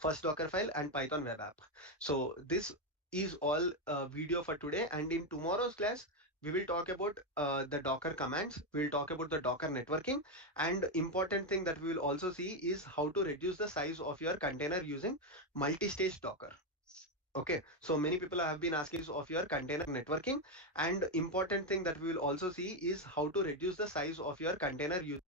first Docker file and Python web app. So this is all video for today, and in tomorrow's class we will talk about the Docker commands, we will talk about the Docker networking, and important thing that we will also see is how to reduce the size of your container using multi-stage Docker. Okay, so many people have been asking of your container networking, and important thing that we will also see is how to reduce the size of your container using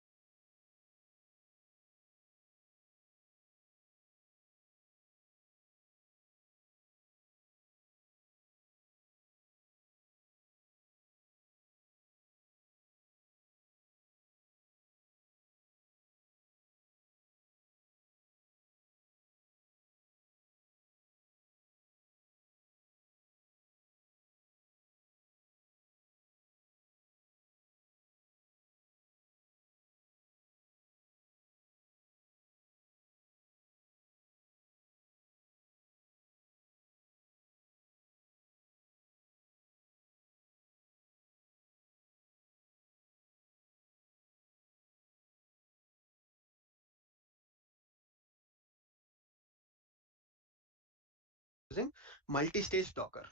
multi-stage Docker.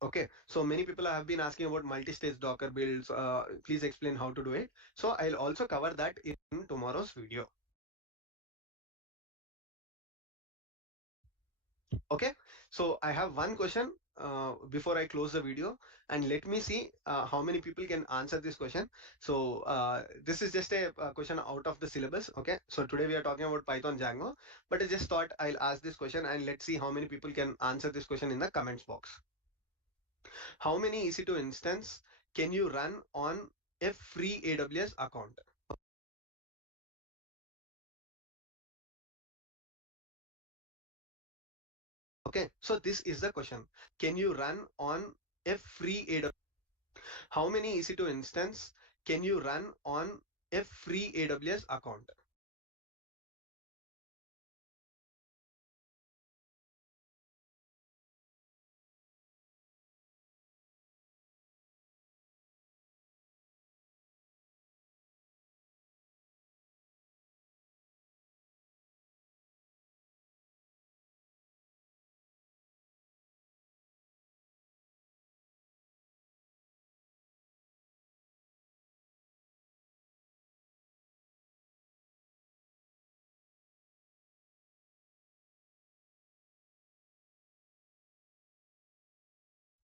Okay, so many people have been asking about multi-stage Docker builds. Please explain how to do it. So I'll also cover that in tomorrow's video. Okay, so I have one question before I close the video, and let me see how many people can answer this question. So this is just a question out of the syllabus. Okay, so today we are talking about Python Django, but I just thought I'll ask this question and let's see how many people can answer this question in the comments box. How many EC2 instance can you run on a free AWS account? Okay, so this is the question. Can you run on a free AWS? How many EC2 instance can you run on a free AWS account?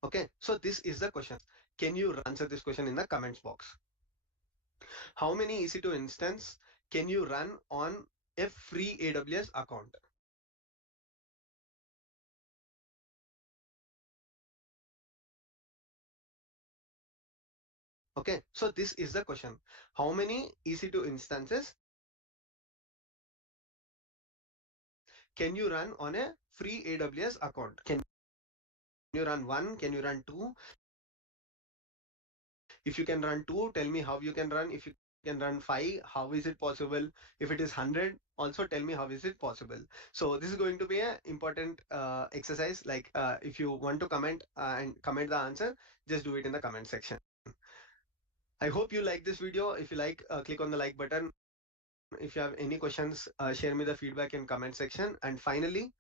Okay, so this is the question. Can you answer this question in the comments box? How many EC2 instance can you run on a free AWS account? Okay, so this is the question. How many EC2 instances can you run on a free AWS account? Can you run one? Can you run two? If you can run two, tell me how you can run. If you can run five, how is it possible? If it is 100, also tell me how is it possible. So this is going to be an important exercise. Like if you want to comment and comment the answer, just do it in the comment section. I hope you like this video. If you like, click on the like button. If you have any questions, share me the feedback in comment section. And finally,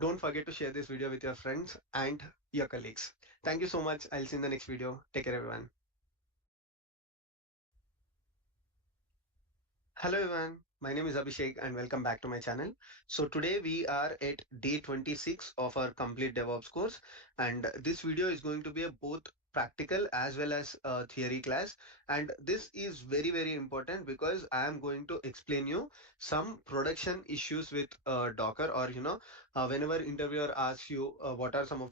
don't forget to share this video with your friends and your colleagues. Thank you so much. I'll see you in the next video. Take care, everyone. Hello everyone, my name is Abhishek and welcome back to my channel. So today we are at day 26 of our complete DevOps course, and this video is going to be a both practical as well as a theory class, and this is very important because I am going to explain you some production issues with Docker, or whenever interviewer asks you what are some of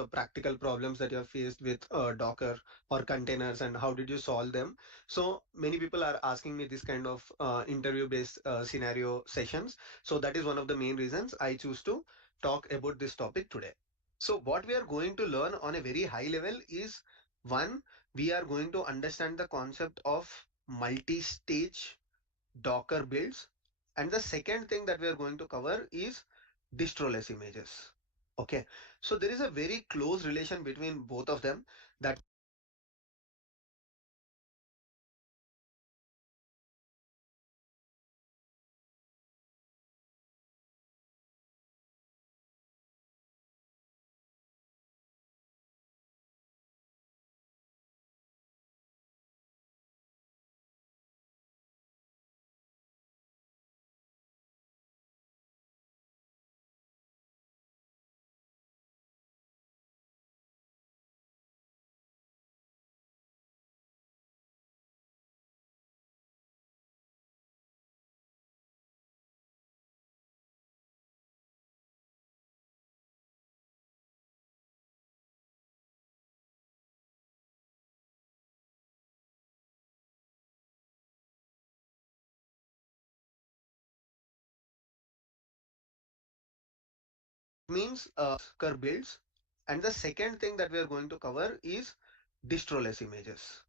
the practical problems that you have faced with Docker or containers and how did you solve them. So many people are asking me this kind of interview based scenario sessions. So that is one of the main reasons I choose to talk about this topic today. So what we are going to learn on a very high level is one, we are going to understand the concept of multi-stage Docker builds. And the second thing that we are going to cover is distroless images. Okay, so there is a very close relation between both of them. That means Docker builds. And the second thing that we are going to cover is distroless images.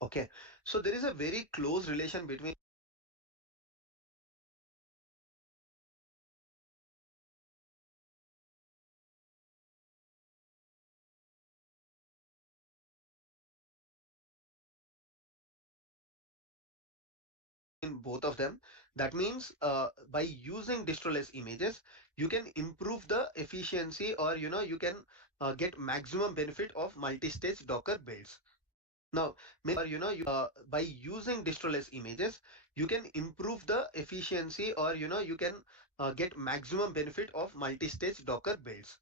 Okay, so there is a very close relation between both of them. That means by using distroless images, you can improve the efficiency or you can get maximum benefit of multi-stage Docker builds. Now, by using distroless images, you can improve the efficiency or you can get maximum benefit of multi-stage Docker builds.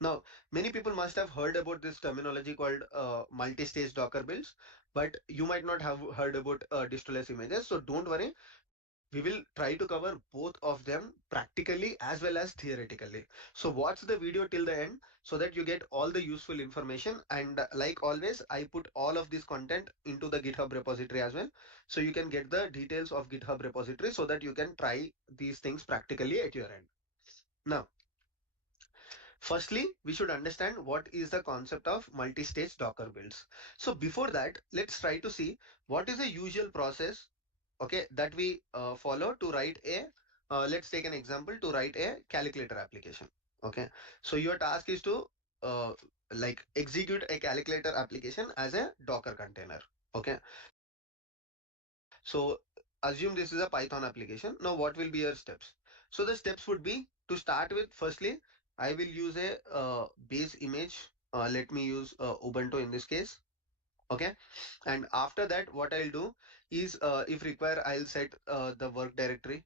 Now, many people must have heard about this terminology called multi-stage Docker builds, but you might not have heard about distroless images. So don't worry, we will try to cover both of them practically as well as theoretically. So watch the video till the end so that you get all the useful information. And like always, I put all of this content into the GitHub repository as well. So you can get the details of GitHub repository so that you can try these things practically at your end. Now, firstly, we should understand what is the concept of multi-stage Docker builds. So before that, let's try to see what is the usual process, okay, that we follow to write a, let's take an example to write a calculator application. Okay, so your task is to uh, like execute a calculator application as a Docker container. Okay, so assume this is a Python application. Now what will be your steps? So the steps would be to start with, firstly, I will use a base image. Let me use Ubuntu in this case. Okay. And after that, what I'll do is if required, I'll set the work directory.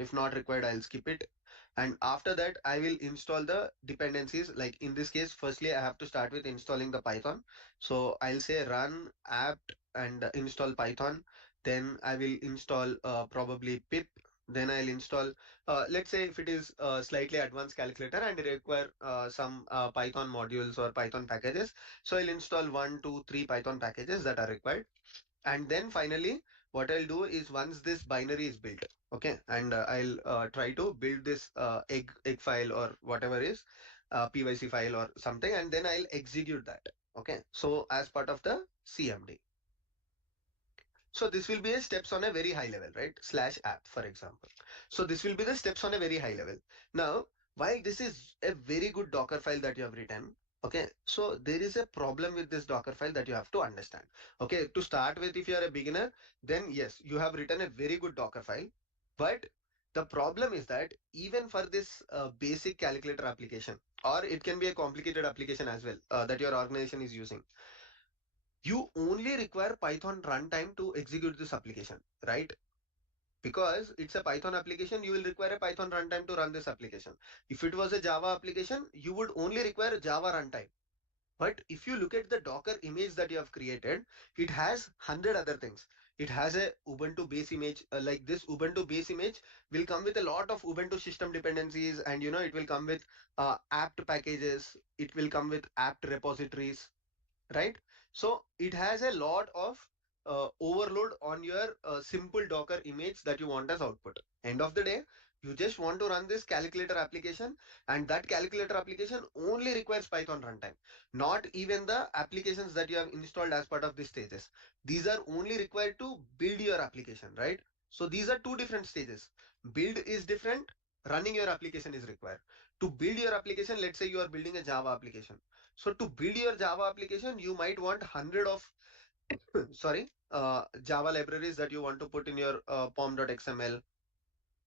If not required, I'll skip it. And after that, I will install the dependencies. Like in this case, firstly, I have to start with installing the Python. So I'll say run apt and install Python. Then I will install probably pip. Then I'll install, let's say if it is slightly advanced calculator and require some Python modules or Python packages. So I'll install one, two, three Python packages that are required. And then finally, what I'll do is once this binary is built, okay, and I'll try to build this egg file or whatever is PYC file or something, and then I'll execute that. Okay, so as part of the CMD. So this will be a steps on a very high level, right? Slash app, for example. So this will be the steps on a very high level. Now, while this is a very good Docker file that you have written, okay, so there is a problem with this Docker file that you have to understand. Okay, to start with, if you are a beginner, then yes, you have written a very good Docker file, but the problem is that even for this basic calculator application, or it can be a complicated application as well that your organization is using, you only require Python runtime to execute this application, right? Because it's a Python application, you will require a Python runtime to run this application. If it was a Java application, you would only require Java runtime. But if you look at the Docker image that you have created, it has 100 other things. It has a Ubuntu base image, like this Ubuntu base image will come with a lot of Ubuntu system dependencies, and it will come with apt packages. It will come with apt repositories, right? So it has a lot of overload on your simple Docker image that you want as output. End of the day, you just want to run this calculator application, and that calculator application only requires Python runtime, not even the applications that you have installed as part of these stages. These are only required to build your application, right? So these are two different stages. Build is different, running your application is required. To build your application, let's say you are building a Java application. So to build your Java application, you might want 100 of sorry Java libraries that you want to put in your pom.xml,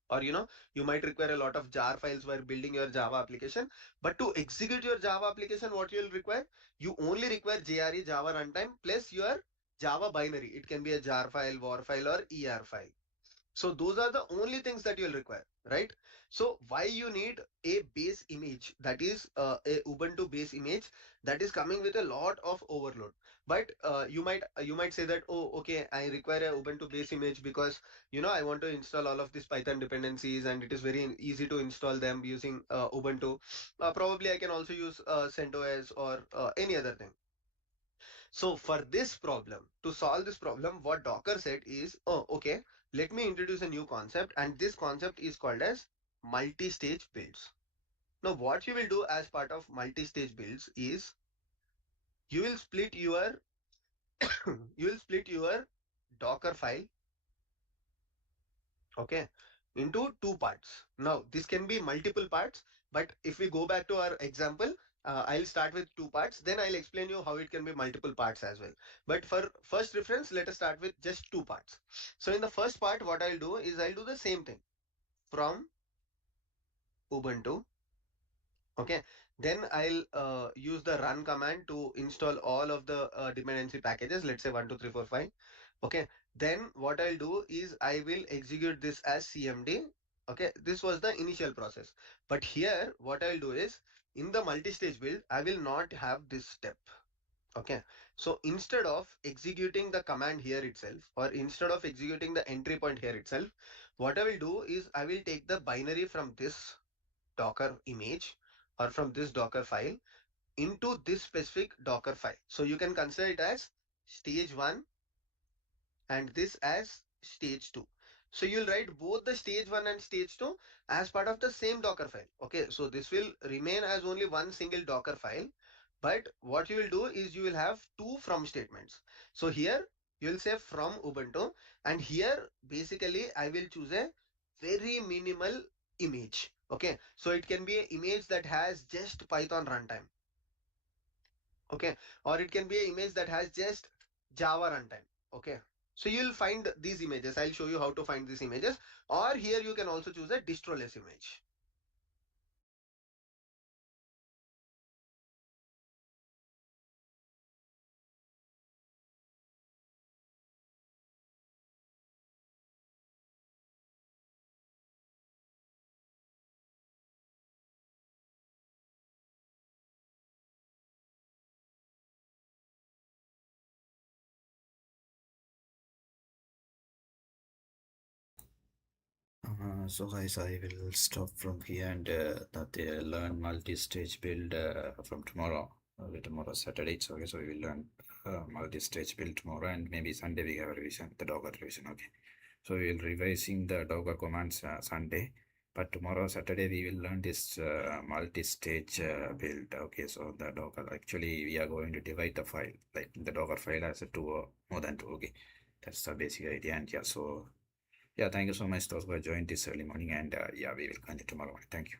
or you might require a lot of jar files while building your Java application. But to execute your Java application, what you will require? You only require JRE, Java runtime, plus your Java binary. It can be a jar file, war file, or ER file. So those are the only things that you'll require, right? So why you need a base image, that is a Ubuntu base image that is coming with a lot of overload. But you might say that, oh, okay, I require a Ubuntu base image because I want to install all of these Python dependencies, and it is very easy to install them using Ubuntu. Probably I can also use CentOS or any other thing. So for this problem, to solve this problem, what Docker said is, oh, okay, let me introduce a new concept, and this concept is called as multi-stage builds. Now, what you will do as part of multi-stage builds is you will split your you will split your Docker file, okay, into two parts. Now, this can be multiple parts, but if we go back to our example, I'll start with two parts, then I'll explain you how it can be multiple parts as well. But for first reference, let us start with just two parts. So in the first part, what I'll do is I'll do the same thing from Ubuntu. Okay, then I'll use the run command to install all of the dependency packages, let's say 1 2 3 4 5. Okay, then what I'll do is I will execute this as CMD. Okay, this was the initial process, but here what I'll do is in the multi-stage build I will not have this step. Okay, so instead of executing the command here itself, or instead of executing the entry point here itself, what I will do is I will take the binary from this Docker image or from this Docker file into this specific Docker file. So you can consider it as stage 1 and this as stage 2. So you'll write both the stage 1 and stage 2 as part of the same Docker file. Okay, so this will remain as only one single Docker file. But what you will do is you will have two from statements. So here you will say from Ubuntu, and here basically I will choose a very minimal image. Okay, so it can be an image that has just Python runtime. Okay, or it can be an image that has just Java runtime. Okay, so you'll find these images. I'll show you how to find these images, or here you can also choose a distroless image. So guys, I will stop from here and that learn multi-stage build from tomorrow. Tomorrow Saturday, so we will learn multi-stage build tomorrow, and maybe Sunday we have a revision, the Docker revision. Okay, so we will revising the Docker commands Sunday, but tomorrow Saturday we will learn this multi-stage build. Okay, so the Docker, actually we are going to divide the file, like the Docker file as a two or more than two. Okay, that's the basic idea. And yeah, so yeah, thank you so much those who have joined this early morning, and yeah, we will continue tomorrow morning. Thank you.